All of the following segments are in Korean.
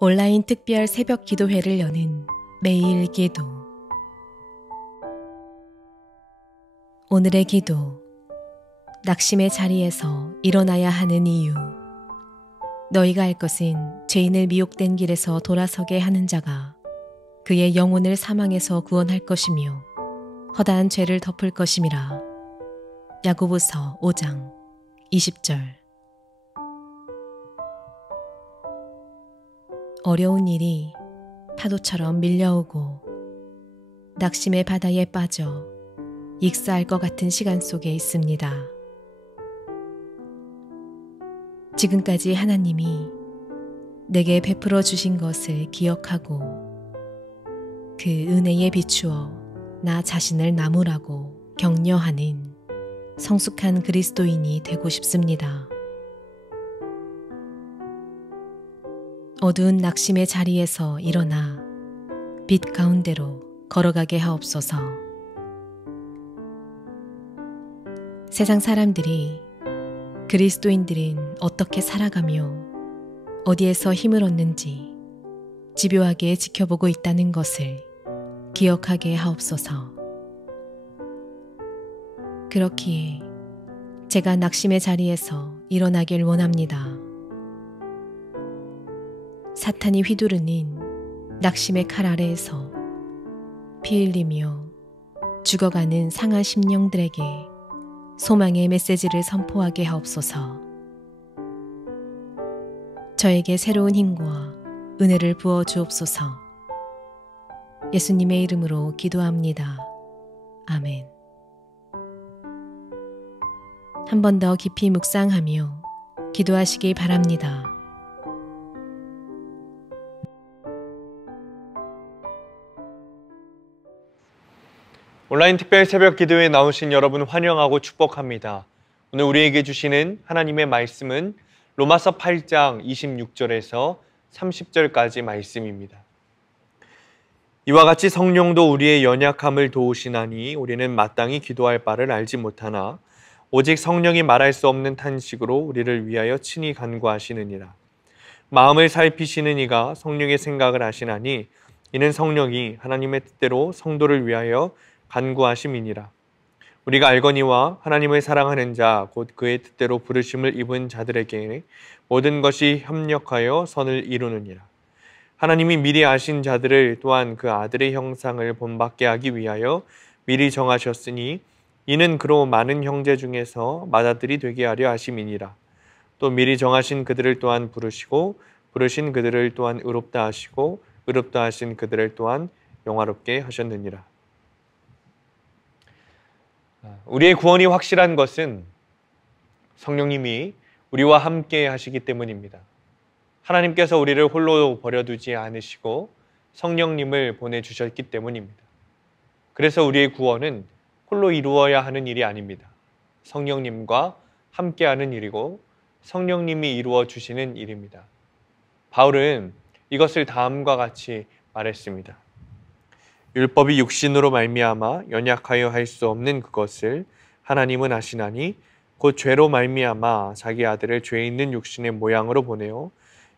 온라인 특별 새벽 기도회를 여는 매일 기도. 오늘의 기도. 낙심의 자리에서 일어나야 하는 이유. 너희가 알 것은 죄인을 미혹된 길에서 돌아서게 하는 자가 그의 영혼을 사망에서 구원할 것이며 허다한 죄를 덮을 것임이라. 야고보서 5장 20절. 어려운 일이 파도처럼 밀려오고 낙심의 바다에 빠져 익사할 것 같은 시간 속에 있습니다. 지금까지 하나님이 내게 베풀어 주신 것을 기억하고 그 은혜에 비추어 나 자신을 나무라고 격려하는 성숙한 그리스도인이 되고 싶습니다. 어두운 낙심의 자리에서 일어나 빛 가운데로 걸어가게 하옵소서. 세상 사람들이 그리스도인들은 어떻게 살아가며 어디에서 힘을 얻는지 집요하게 지켜보고 있다는 것을 기억하게 하옵소서. 그렇기에 제가 낙심의 자리에서 일어나길 원합니다. 사탄이 휘두르는 낙심의 칼 아래에서 피 흘리며 죽어가는 상한 심령들에게 소망의 메시지를 선포하게 하옵소서. 저에게 새로운 힘과 은혜를 부어 주옵소서. 예수님의 이름으로 기도합니다. 아멘. 한 번 더 깊이 묵상하며 기도하시기 바랍니다. 온라인 특별 새벽 기도에 나오신 여러분 환영하고 축복합니다. 오늘 우리에게 주시는 하나님의 말씀은 로마서 8장 26절에서 30절까지 말씀입니다. 이와 같이 성령도 우리의 연약함을 도우시나니 우리는 마땅히 기도할 바를 알지 못하나 오직 성령이 말할 수 없는 탄식으로 우리를 위하여 친히 간구하시느니라. 마음을 살피시는 이가 성령의 생각을 하시나니 이는 성령이 하나님의 뜻대로 성도를 위하여 간구하심이니라. 우리가 알거니와 하나님을 사랑하는 자 곧 그의 뜻대로 부르심을 입은 자들에게 모든 것이 협력하여 선을 이루느니라. 하나님이 미리 아신 자들을 또한 그 아들의 형상을 본받게 하기 위하여 미리 정하셨으니 이는 그로 많은 형제 중에서 맏아들이 되게 하려 하심이니라. 또 미리 정하신 그들을 또한 부르시고 부르신 그들을 또한 의롭다 하시고 의롭다 하신 그들을 또한 영화롭게 하셨느니라. 우리의 구원이 확실한 것은 성령님이 우리와 함께 하시기 때문입니다. 하나님께서 우리를 홀로 버려두지 않으시고 성령님을 보내주셨기 때문입니다. 그래서 우리의 구원은 홀로 이루어야 하는 일이 아닙니다. 성령님과 함께하는 일이고 성령님이 이루어 주시는 일입니다. 바울은 이것을 다음과 같이 말했습니다. 율법이 육신으로 말미암아 연약하여 할 수 없는 그것을 하나님은 아시나니 곧 죄로 말미암아 자기 아들을 죄 있는 육신의 모양으로 보내어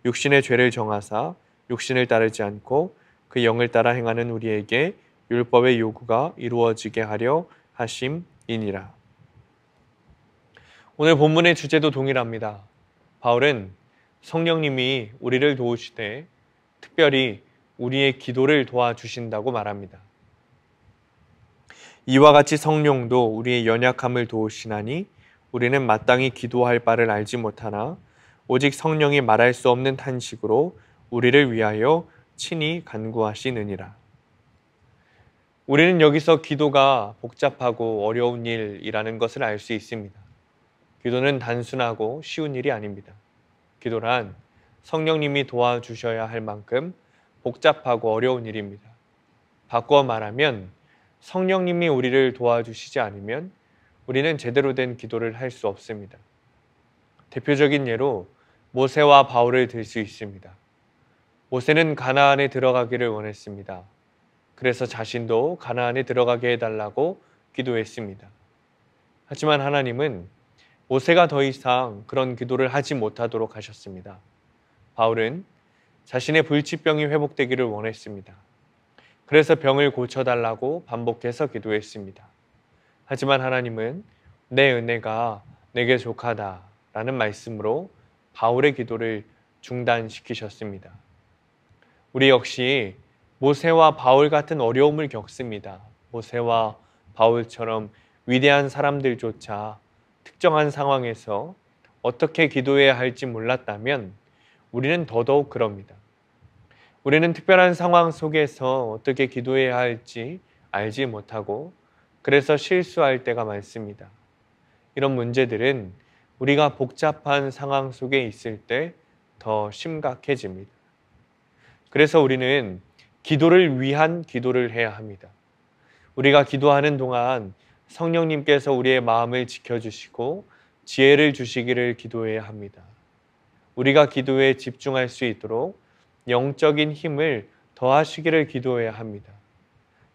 육신의 죄를 정하사 육신을 따르지 않고 그 영을 따라 행하는 우리에게 율법의 요구가 이루어지게 하려 하심이니라. 오늘 본문의 주제도 동일합니다. 바울은 성령님이 우리를 도우시되 특별히 우리의 기도를 도와주신다고 말합니다. 이와 같이 성령도 우리의 연약함을 도우시나니 우리는 마땅히 기도할 바를 알지 못하나 오직 성령이 말할 수 없는 탄식으로 우리를 위하여 친히 간구하시느니라. 우리는 여기서 기도가 복잡하고 어려운 일이라는 것을 알 수 있습니다. 기도는 단순하고 쉬운 일이 아닙니다. 기도란 성령님이 도와주셔야 할 만큼 복잡하고 어려운 일입니다. 바꾸어 말하면 성령님이 우리를 도와주시지 않으면 우리는 제대로 된 기도를 할 수 없습니다. 대표적인 예로 모세와 바울을 들 수 있습니다. 모세는 가나안에 들어가기를 원했습니다. 그래서 자신도 가나안에 들어가게 해달라고 기도했습니다. 하지만 하나님은 모세가 더 이상 그런 기도를 하지 못하도록 하셨습니다. 바울은 자신의 불치병이 회복되기를 원했습니다. 그래서 병을 고쳐달라고 반복해서 기도했습니다. 하지만 하나님은 내 은혜가 내게 족하다 라는 말씀으로 바울의 기도를 중단시키셨습니다. 우리 역시 모세와 바울 같은 어려움을 겪습니다. 모세와 바울처럼 위대한 사람들조차 특정한 상황에서 어떻게 기도해야 할지 몰랐다면 우리는 더더욱 그럽니다. 우리는 특별한 상황 속에서 어떻게 기도해야 할지 알지 못하고 그래서 실수할 때가 많습니다. 이런 문제들은 우리가 복잡한 상황 속에 있을 때 더 심각해집니다. 그래서 우리는 기도를 위한 기도를 해야 합니다. 우리가 기도하는 동안 성령님께서 우리의 마음을 지켜주시고 지혜를 주시기를 기도해야 합니다. 우리가 기도에 집중할 수 있도록 영적인 힘을 더하시기를 기도해야 합니다.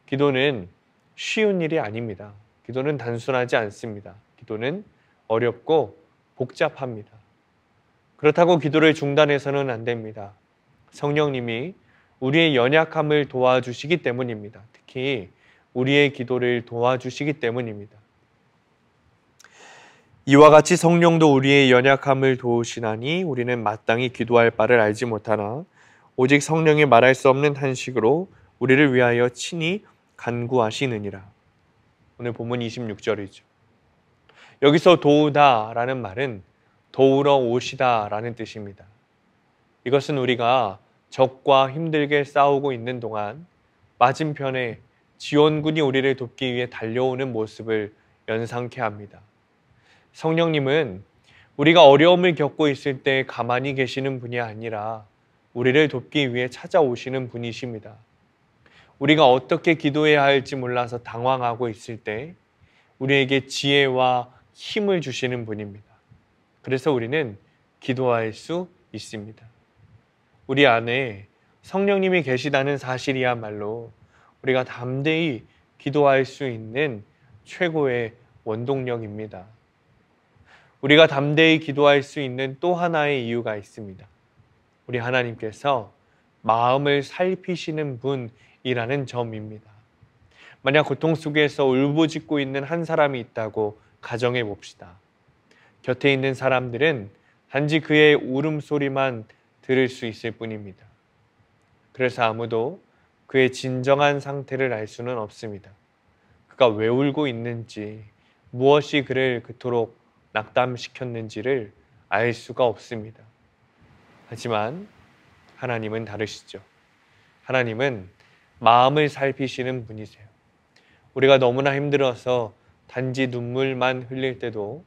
기도는 쉬운 일이 아닙니다. 기도는 단순하지 않습니다. 기도는 어렵고 복잡합니다. 그렇다고 기도를 중단해서는 안 됩니다. 성령님이 우리의 연약함을 도와주시기 때문입니다. 특히 우리의 기도를 도와주시기 때문입니다. 이와 같이 성령도 우리의 연약함을 도우시나니 우리는 마땅히 기도할 바를 알지 못하나 오직 성령이 말할 수 없는 한식으로 우리를 위하여 친히 간구하시느니라. 오늘 본문 26절이죠. 여기서 도우다 라는 말은 도우러 오시다 라는 뜻입니다. 이것은 우리가 적과 힘들게 싸우고 있는 동안 맞은편에 지원군이 우리를 돕기 위해 달려오는 모습을 연상케 합니다. 성령님은 우리가 어려움을 겪고 있을 때 가만히 계시는 분이 아니라 우리를 돕기 위해 찾아오시는 분이십니다. 우리가 어떻게 기도해야 할지 몰라서 당황하고 있을 때 우리에게 지혜와 힘을 주시는 분입니다. 그래서 우리는 기도할 수 있습니다. 우리 안에 성령님이 계시다는 사실이야말로 우리가 담대히 기도할 수 있는 최고의 원동력입니다. 우리가 담대히 기도할 수 있는 또 하나의 이유가 있습니다. 우리 하나님께서 마음을 살피시는 분이라는 점입니다. 만약 고통 속에서 울부짖고 있는 한 사람이 있다고 가정해 봅시다. 곁에 있는 사람들은 단지 그의 울음소리만 들을 수 있을 뿐입니다. 그래서 아무도 그의 진정한 상태를 알 수는 없습니다. 그가 왜 울고 있는지, 무엇이 그를 그토록 낙담시켰는지를 알 수가 없습니다. 하지만 하나님은 다르시죠. 하나님은 마음을 살피시는 분이세요. 우리가 너무나 힘들어서 단지 눈물만 흘릴 때도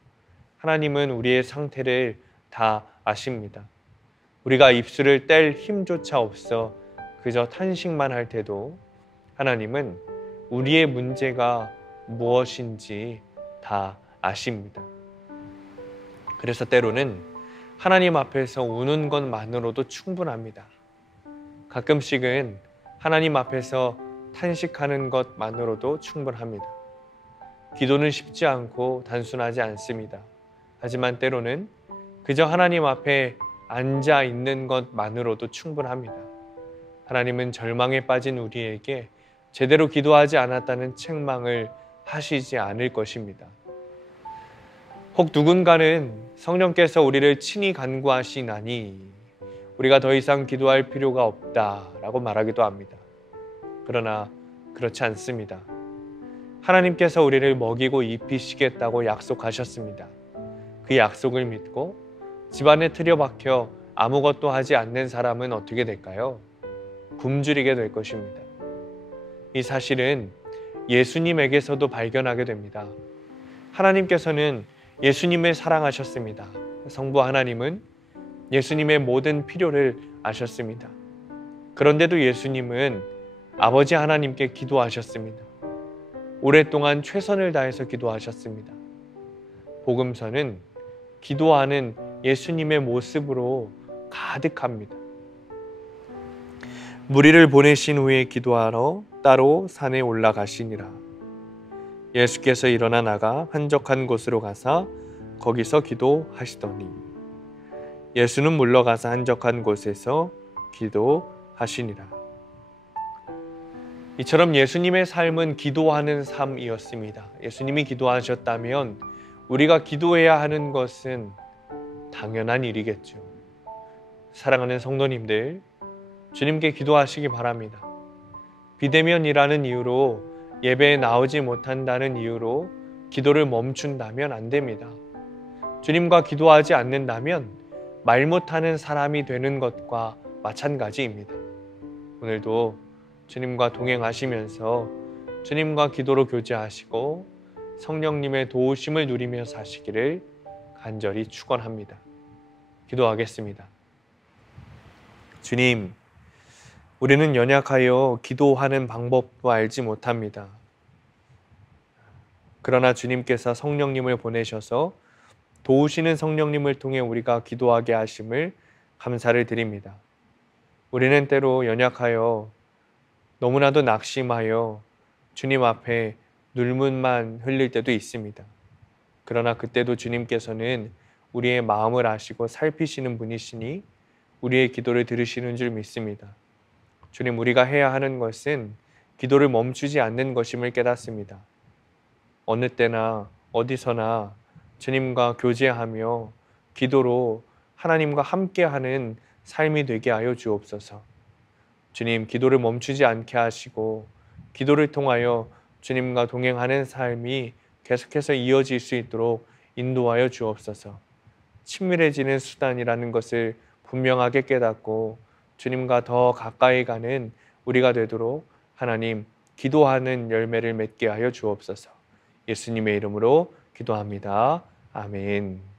하나님은 우리의 상태를 다 아십니다. 우리가 입술을 뗄 힘조차 없어 그저 탄식만 할 때도 하나님은 우리의 문제가 무엇인지 다 아십니다. 그래서 때로는 하나님 앞에서 우는 것만으로도 충분합니다. 가끔씩은 하나님 앞에서 탄식하는 것만으로도 충분합니다. 기도는 쉽지 않고 단순하지 않습니다. 하지만 때로는 그저 하나님 앞에 앉아 있는 것만으로도 충분합니다. 하나님은 절망에 빠진 우리에게 제대로 기도하지 않았다는 책망을 하시지 않을 것입니다. 혹 누군가는 성령께서 우리를 친히 간구하시나니 우리가 더 이상 기도할 필요가 없다라고 말하기도 합니다. 그러나 그렇지 않습니다. 하나님께서 우리를 먹이고 입히시겠다고 약속하셨습니다. 그 약속을 믿고 집안에 틀어박혀 아무것도 하지 않는 사람은 어떻게 될까요? 굶주리게 될 것입니다. 이 사실은 예수님에게서도 발견하게 됩니다. 하나님께서는 예수님을 사랑하셨습니다. 성부 하나님은 예수님의 모든 필요를 아셨습니다. 그런데도 예수님은 아버지 하나님께 기도하셨습니다. 오랫동안 최선을 다해서 기도하셨습니다. 복음서는 기도하는 예수님의 모습으로 가득합니다. 무리를 보내신 후에 기도하러 따로 산에 올라가시니라. 예수께서 일어나 나가 한적한 곳으로 가사 거기서 기도하시더니 예수는 물러가서 한적한 곳에서 기도하시니라. 이처럼 예수님의 삶은 기도하는 삶이었습니다. 예수님이 기도하셨다면 우리가 기도해야 하는 것은 당연한 일이겠죠. 사랑하는 성도님들, 주님께 기도하시기 바랍니다. 비대면이라는 이유로 예배에 나오지 못한다는 이유로 기도를 멈춘다면 안 됩니다. 주님과 기도하지 않는다면 말 못하는 사람이 되는 것과 마찬가지입니다. 오늘도 주님과 동행하시면서 주님과 기도로 교제하시고 성령님의 도우심을 누리며 사시기를 간절히 축원합니다. 기도하겠습니다. 주님, 우리는 연약하여 기도하는 방법도 알지 못합니다. 그러나 주님께서 성령님을 보내셔서 도우시는 성령님을 통해 우리가 기도하게 하심을 감사를 드립니다. 우리는 때로 연약하여 너무나도 낙심하여 주님 앞에 눈물만 흘릴 때도 있습니다. 그러나 그때도 주님께서는 우리의 마음을 아시고 살피시는 분이시니 우리의 기도를 들으시는 줄 믿습니다. 주님, 우리가 해야 하는 것은 기도를 멈추지 않는 것임을 깨닫습니다. 어느 때나 어디서나 주님과 교제하며 기도로 하나님과 함께하는 삶이 되게 하여 주옵소서. 주님, 기도를 멈추지 않게 하시고 기도를 통하여 주님과 동행하는 삶이 계속해서 이어질 수 있도록 인도하여 주옵소서. 친밀해지는 수단이라는 것을 분명하게 깨닫고 주님과 더 가까이 가는 우리가 되도록 하나님, 기도하는 열매를 맺게 하여 주옵소서. 예수님의 이름으로 기도합니다. 아멘.